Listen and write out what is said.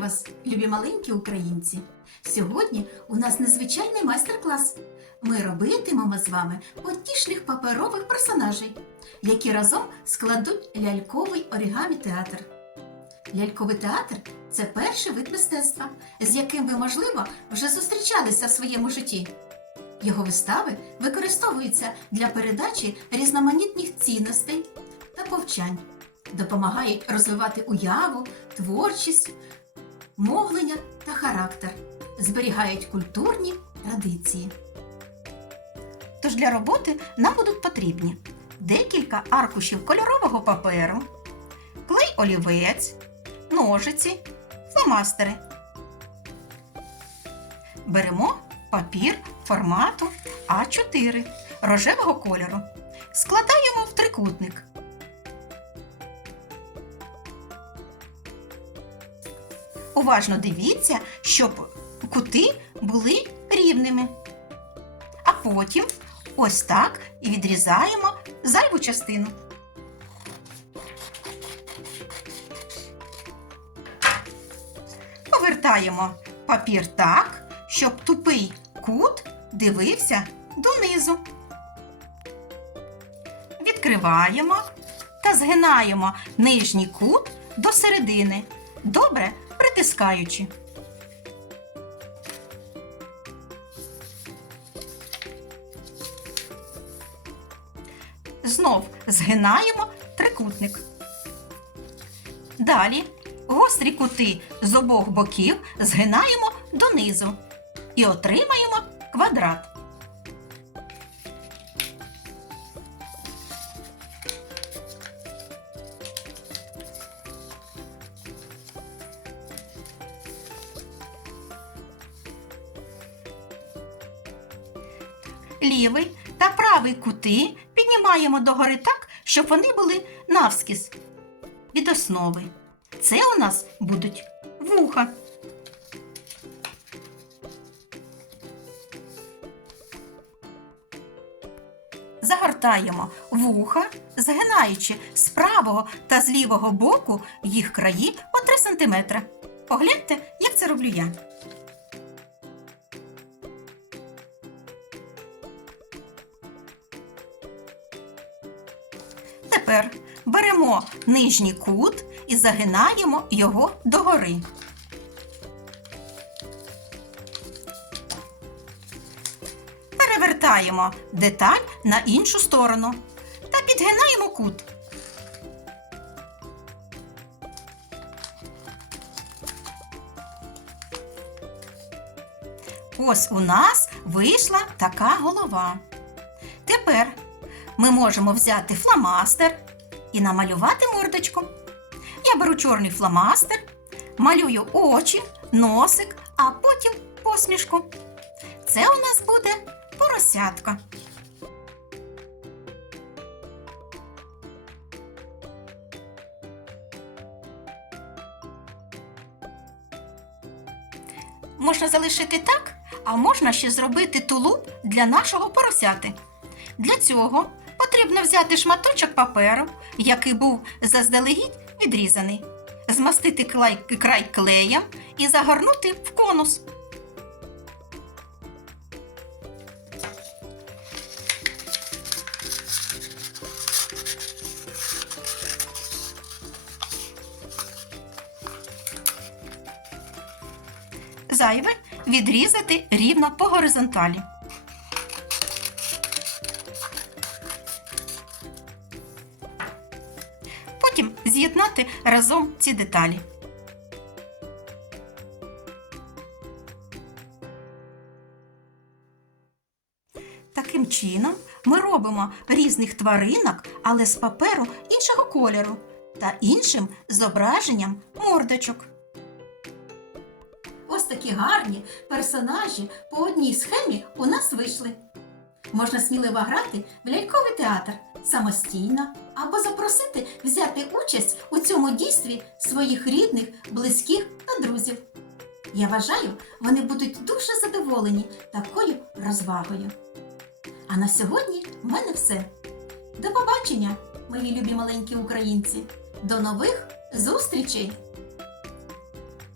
вас, любі маленькі українці! Сьогодні у нас незвичайний майстер-клас. Ми робитимемо з вами потішних паперових персонажей, які разом складуть ляльковий орігамі театр. Ляльковий театр це перший вид мистецтва, з яким ви, можливо, вже зустрічалися в своєму житті. Його вистави використовуються для передачі різноманітних цінностей та повчань, допомагають розвивати уяву, творчість, мовлення та характер, зберігають культурні традиції. Тож для роботи нам будуть потрібні декілька аркушів кольорового паперу, клей олівець, ножиці, фломастери. Беремо папір формату А4 рожевого кольору. Складаємо в трикутник. Уважно дивіться, щоб кути були рівними. А потім ось так і відрізаємо зайву частину. Повертаємо папір так, щоб тупий кут дивився донизу. Відкриваємо та згинаємо нижній кут до середини, добре притискаючи. Знов згинаємо трикутник. Далі гострі кути з обох боків згинаємо донизу і отримаємо квадрат. Лівий та правий кути піднімаємо догори так, щоб вони були навскіз від основи. Це у нас будуть вуха. Загортаємо вуха, згинаючи з правого та з лівого боку їх краї по 3 см. Погляньте, як це роблю я. Тепер беремо нижній кут і загинаємо його догори. Перевертаємо деталь на іншу сторону та підгинаємо кут. Ось у нас вийшла така голова. Тепер ми можемо взяти фломастер і намалювати мордочку. Я беру чорний фломастер, малюю очі, носик, а потім посмішку. Це у нас буде поросятка. Можна залишити так, а можна ще зробити тулуб для нашого поросяти. Для цього потрібно взяти шматочок паперу, який був заздалегідь відрізаний, змастити край, край клеєм і загорнути в конус. Зайве відрізати рівно по горизонталі. Потім з'єднати разом ці деталі. Таким чином ми робимо різних тваринок, але з паперу іншого кольору та іншим зображенням мордочок. Ось такі гарні персонажі по одній схемі у нас вийшли. Можна сміливо грати в ляльковий театр самостійно або запросити взяти участь у цьому дійстві своїх рідних, близьких та друзів. Я вважаю, вони будуть дуже задоволені такою розвагою. А на сьогодні в мене все. До побачення, мої любі маленькі українці! До нових зустрічей!